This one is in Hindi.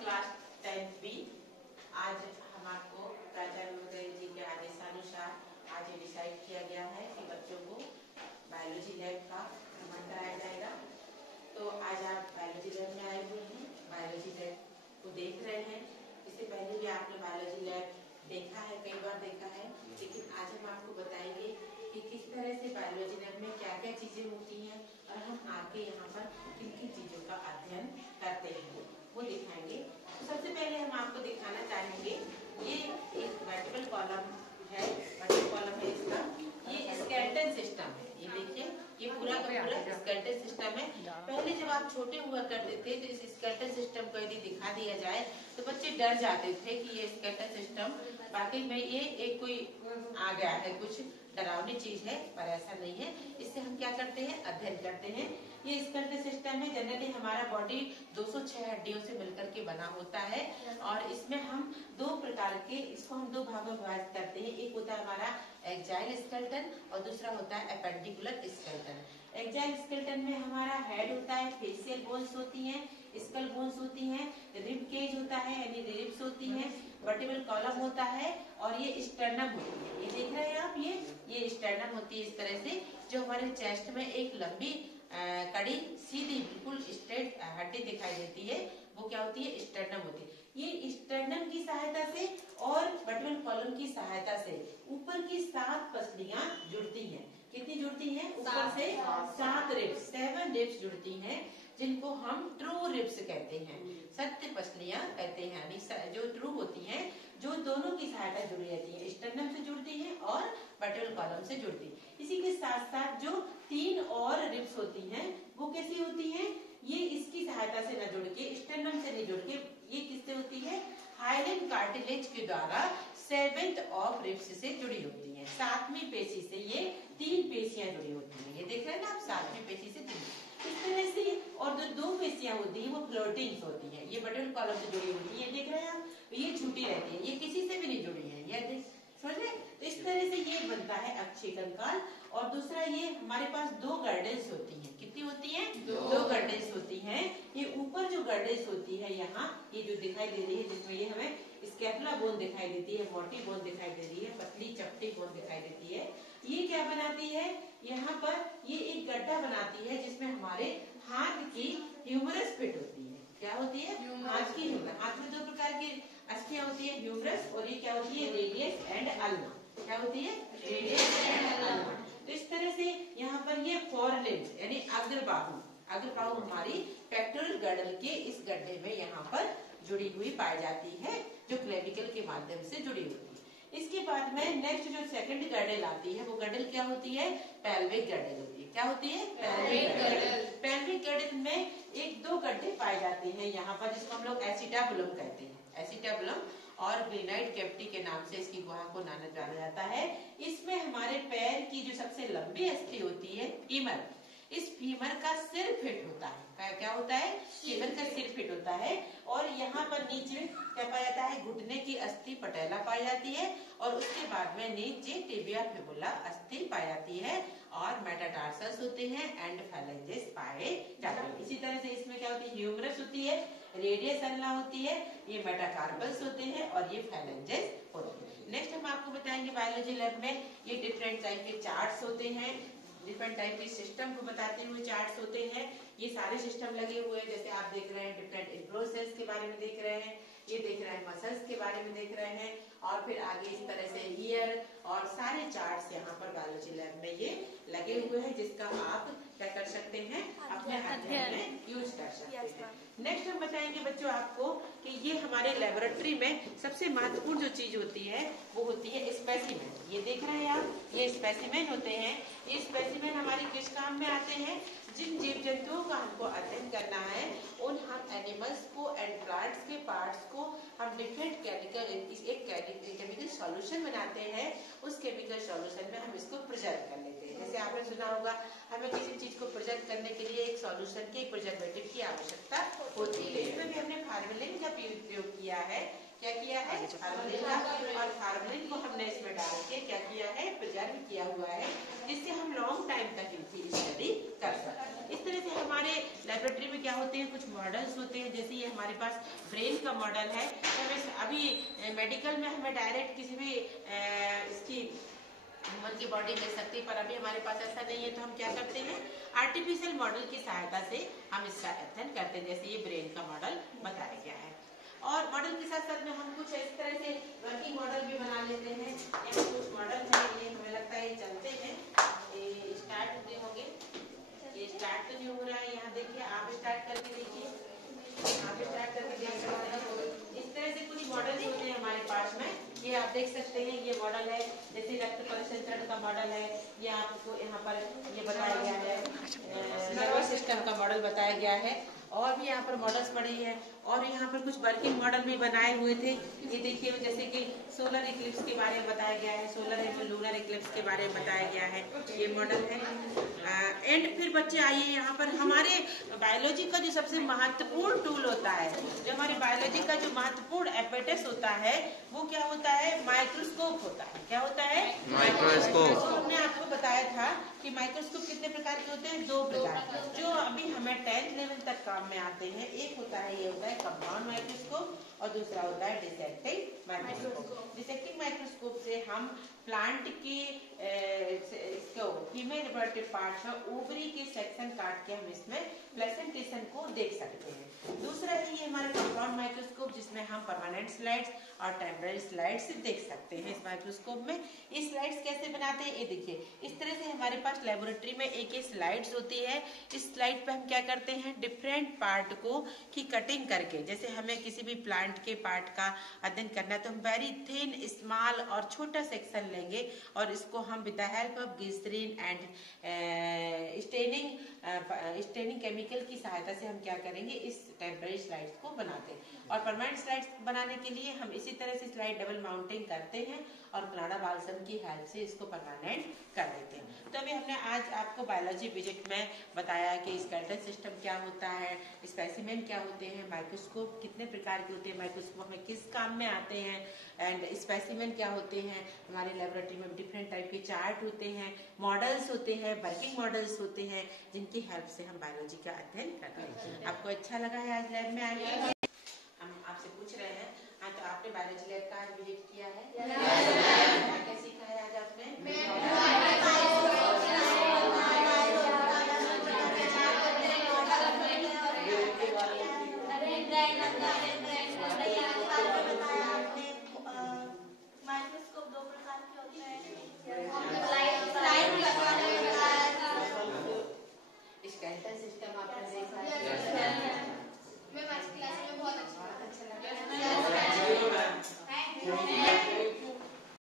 Class 10th B. आज हम आपको प्राचार्य महोदय जी के आदेशानुसार आज ये डिसाइड किया गया है कि बच्चों को बायोलॉजी लैब का भ्रमण कराया जाएगा। तो आज आप बायोलॉजी लैब में आए हुए हैं, बायोलॉजी लैब को देख रहे हैं। इससे पहले भी आपने बायोलॉजी लैब देखा है, कई बार देखा है, लेकिन आज हम आपको बताएंगे कि किस तरह से बायोलॉजी लैब में क्या क्या चीजें होती हैं और हम आके यहाँ पर किन किन चीजों का अध्ययन करते हैं वो दिखाएंगे। तो सबसे पहले हम आपको दिखाना चाहेंगे, ये एक वर्टिकल कॉलम है, वर्टिकल कॉलम है इसका, ये स्केलेटन सिस्टम है। ये देखिए, ये पूरा का पूरा स्केलेटन सिस्टम है। पहले जब आप छोटे हुआ करते थे तो इस स्केलेटन सिस्टम को यदि दिखा दिया जाए तो बच्चे डर जाते थे कि ये स्केलेटन सिस्टम वाकई में ये एक कोई आ गया है, कुछ डरावनी चीज है, पर ऐसा नहीं है। इससे हम क्या करते हैं, अध्ययन करते हैं। ये स्केलेटन सिस्टम है, जनरली हमारा बॉडी 206 हड्डियों से मिलकर के बना होता है और इसमें हम दो प्रकार के, इसको हम दो भागों में विभाजित करते हैं। एक होता है हमारा एक्जाइल स्केलेटन और दूसरा होता है एपेंडिकुलर स्केलेटन। एक्जाइल स्केलेटन में हमारा हेड होता है, फेशियल बोन्स होती हैं, स्कल बोन्स होती हैं, रिब केज होता है यानी रिब्स होती हैं, वर्टिकल कॉलम होता है और ये स्टर्नम होती है। ये देख रहे हैं आप, ये स्टर्नम होती है इस तरह से, जो हमारे चेस्ट में एक लंबी कड़ी सीधी बिल्कुल स्ट्रेट हड्डी दिखाई देती है, वो क्या होती है, स्टर्नम होती है। ये स्टर्नम की सहायता से और वर्टिकल कॉलम की सहायता से ऊपर की 7 पसलियां जुड़ती हैं। कितनी जुड़ती हैं? ऊपर से 7 रिब्स, 7 रिब्स जुड़ती हैं, जिनको हम ट्रू रिब्स कहते हैं, सत्य पसलियां कहते हैं, यानी जो ट्रू होती हैं, जो दोनों की सहायता जुड़ी रहती है, स्टर्नम से जुड़ती है और वर्टिकल कॉलम से जुड़ती है। इसी के साथ साथ जो 3 और रिब्स होती हैं वो कैसी होती हैं, ये इसकी सहायता से न जुड़ के, स्टर्नम से नहीं जुड़ के, ये किससे होती है, हाइलन कार्टिलेज के द्वारा 7th ऑफ रिब्स से जुड़ी होती है। 7वीं पेशी से ये 3 पेशियां जुड़ी होती हैं। ये देख रहे हैं ना आप, 7वीं पेशी से 3 इस तरह से। और जो 2 पेशियां होती है वो फ्लोटिंग्स होती है, ये वर्टिकल कॉलम से जुड़ी होती है, देख रहे हैं आप, ये छूटी रहती है, ये किसी से भी नहीं जुड़ी है, ये समझ रहे। तो इस तरह से ये बनता है अक्षीय कंकाल। और दूसरा, ये हमारे पास 2 गर्डल्स होती हैं। कितनी होती हैं? 2 गर्डल्स होती हैं। ये ऊपर जो गर्डल्स होती है, यहाँ ये जो दिखाई दे रही है, जिसमें ये हमें स्कैपुला बोन दिखाई देती है, मोटी बोन दिखाई दे रही है, पतली चपटी बोन दिखाई देती है, ये क्या बनाती है, यहाँ पर ये एक गड्ढा बनाती है जिसमें हमारे हाथ की ह्यूमरस फिट होती है। क्या होती है? हाथ की ह्यूमरस। हाथ में 2 प्रकार की अस्थियां होती है, ह्यूमरस, और ये क्या होती है, रेडियस एंड अल्ना। क्या होती है? Radius and ulna. तो इस तरह से यहाँ पर ये फोरलिम्स यानी अग्रबाहु, अग्रबाहु हमारी पेक्टोरल गर्डल के इस गड्ढे में यहाँ पर जुड़ी हुई पाई जाती है, जो क्लेविकल के माध्यम से जुड़ी होती है। इसके बाद में नेक्स्ट जो सेकंड गर्डल आती है, वो गर्डल क्या होती है, पेल्विक गर्डल होती है। क्या होती है? Pelvic girdle. पेल्विक गर्डल में 1-2 गड्ढे पाए जाते हैं यहाँ पर, जिसको हम लोग एसिटाबुलम कहते हैं, एसिटाबुलम, और ग्रेनाइट कैविटी के नाम से इसकी गुहा को जाना जाता है। इसमें हमारे पैर की जो सबसे लंबी अस्थि होती है, फीमर, इस फीमर का सिर फिट होता है। क्या होता है? फीमर का सिर फिट होता है। और यहाँ पर नीचे क्या पाया जाता है, घुटने की अस्थि पटेला पाई जाती है, और उसके बाद में नीचे टिबिया फिबुला अस्थि पाई जाती है, और मेटाटार्सस होते हैं, एंड फैलेंजेस पाए जाते हैं। इसी तरह से इसमें क्या होती है, ह्यूमरस होती है, रेडियस अल्ना होती है, ये मेटाकार्पल्स होते हैं, और ये फैलेंजेस होते हैं। नेक्स्ट हम आपको बताएंगे बायोलॉजी लैब में ये डिफरेंट टाइप के चार्ट्स होते हैं, डिफरेंट टाइप के सिस्टम को बताते हुए चार्ट्स होते हैं। ये सारे सिस्टम लगे हुए हैं, जैसे आप देख रहे हैं डिफरेंट प्रोसेस के बारे में देख रहे हैं, ये देख रहे हैं मसल्स के बारे में देख रहे हैं, और फिर आगे इस तरह से ईयर, और सारे चार्ट्स यहाँ पर बायोलॉजी लैब में ये लगे हुए हैं, जिसका आप क्या कर सकते हैं, अपने अध्ययन में यूज कर सकते हैं। नेक्स्ट हम बताएंगे बच्चों आपको कि ये हमारे लेबोरेटरी में सबसे महत्वपूर्ण जो चीज होती है वो होती है स्पेसिमेन। ये देख रहे हैं आप, ये स्पेसिमेन होते हैं। ये स्पेसिमेन हमारे किस काम में आते हैं, जिन जीव जंतुओं का हमको अध्ययन करना है, उन हम एनिमल्स को एंड प्लांट्स के पार्ट्स को हम डिफरेंट केमिकल सॉल्यूशन बनाते हैं। उस केमिकल सॉल्यूशन में हम इसको प्रिजर्व कर लेते हैं। जैसे आपने सुना होगा, हमें किसी चीज को प्रिजर्व करने के लिए एक सॉल्यूशन के, प्रिजर्वेटिव की आवश्यकता होती है। इसमें भी हमने फार्मेलिन का प्रयोग किया है। क्या किया है? फार्मेलिन का, और फार्मेलिन को हमने इसमें डाल के क्या किया है, प्रिजर्व किया हुआ है, जिससे हम लॉन्ग टाइम तक इनकी स्टडी कर सकते हैं। इस तरह से हमारे लेबोरेटरी में क्या होते हैं, कुछ मॉडल्स होते हैं। जैसे ये हमारे पास ब्रेन का मॉडल है, तो अभी मेडिकल में हमें डायरेक्ट किसी भी इसकी ह्यूमन की बॉडी ले सकती है, पर अभी हमारे पास ऐसा नहीं है। तो हम क्या करते हैं, आर्टिफिशियल मॉडल की सहायता से हम इसका अध्ययन करते हैं। जैसे ये ब्रेन का मॉडल बताया गया है। और मॉडल के साथ साथ में हम कुछ इस तरह से वर्किंग मॉडल भी बना लेते हैं। ये कुछ मॉडल है, ये हमें लगता है ये चलते हैं, ये स्टार्ट होते होंगे। ये स्टार्ट तो नहीं हो रहा है, यहाँ देखिए, आप स्टार्ट करके देखिए, आप स्टार्ट करके देख सकते हैं। इस तरह से कुछ मॉडल होते हैं हमारे पास में, ये आप देख सकते हैं। ये मॉडल है, जैसे रक्त परिसंचरण का मॉडल है, ये आपको यहाँ पर ये बताया गया है। नर्वस सिस्टम का मॉडल बताया गया है, और भी यहाँ पर मॉडल्स पड़े हैं। और यहाँ पर कुछ वर्किंग मॉडल भी बनाए हुए थे। ये देखिए, जैसे कि सोलर इक्लिप्स के बारे में बताया गया है, सोलर एंड लूनर इक्लिप्स के बारे में बताया गया है, ये मॉडल है। एंड फिर बच्चे आइए, यहाँ पर हमारे बायोलॉजी का जो सबसे महत्वपूर्ण टूल होता है, जो हमारी बायोलॉजी का जो महत्वपूर्ण एपेरेटस होता है, वो क्या होता है, माइक्रोस्कोप होता है। क्या होता है, माइक्रोस्कोप। हमने आपको बताया था कि माइक्रोस्कोप कितने प्रकार के होते हैं, 2 प्रकार, जो अभी हमें 10th लेवल तक काम में आते हैं। एक होता है, ये होता है कंपाउंड माइक्रोस्कोप, और दूसरा होता है डिसेक्टिंग माइक्रोस्कोप। डिसेक्टिंग माइक्रोस्कोप से हम प्लांट के इसको फीमेल रिप्रोडक्टिव पार्ट्स में ओवरी के सेक्शन काट के हम इसमें प्लेसेंटेशन को देख सकते हैं। दूसरा ही ये हमारा कंपाउंड माइक्रोस्कोप, जिसमें हम परमानेंट स्लाइड्स और टेम्पररी स्लाइड्स देख सकते हैं। इस माइक्रोस्कोप में ये स्लाइड्स कैसे बनाते हैं, ये देखिए, इस तरह से हमारे पास लेबोरेटरी में एक स्लाइड्स होती है। इस स्लाइड पे हम क्या करते हैं, डिफरेंट पार्ट को की कटिंग करके, जैसे हमें किसी भी प्लांट के पार्ट का अध्ययन करना है, तो हम वेरी थिन स्मॉल और छोटा सेक्शन लेंगे, और इसको हम with the help of glycerin and staining chemical की सहायता से हम क्या करेंगे, इस टेम्पररी स्लाइड्स को बनाते हैं। और परमानेंट स्लाइड्स बनाने के लिए हम इसी तरह से स्लाइड डबल माउंटिंग करते हैं, और कनाडा बाल्सम की हेल्प से इसको परमानेंट कर देते हैं। तो अभी हमने आज आपको बायोलॉजी विजिट में बताया कि स्केलेटल सिस्टम क्या होता है, स्पेसिमेन क्या होते हैं, माइक्रोस्कोप कितने प्रकार के होते हैं, माइक्रोस्कोप में किस काम में आते हैं, एंड स्पेसिमेन क्या होते हैं। हमारे लेबोरेटरी में डिफरेंट टाइप के चार्ट होते हैं, मॉडल्स होते हैं, वर्किंग मॉडल्स होते हैं, जिनकी हेल्प से हम बायोलॉजी का अध्ययन करते हैं। आपको अच्छा लगा है आज लैब में आने? हम आपसे पूछ रहे हैं, हाँ, तो आपने बायोलॉजी लैब का आज विजिट किया है?